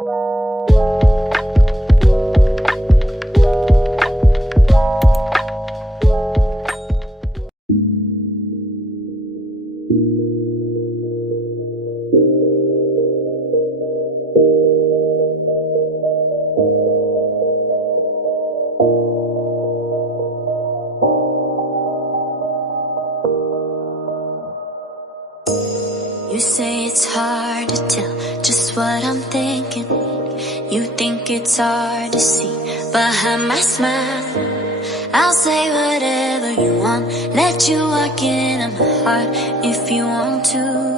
You say it's hard to tell just what I'm thinking. You think it's hard to see behind my smile. I'll say whatever you want, let you walk into my heart if you want to.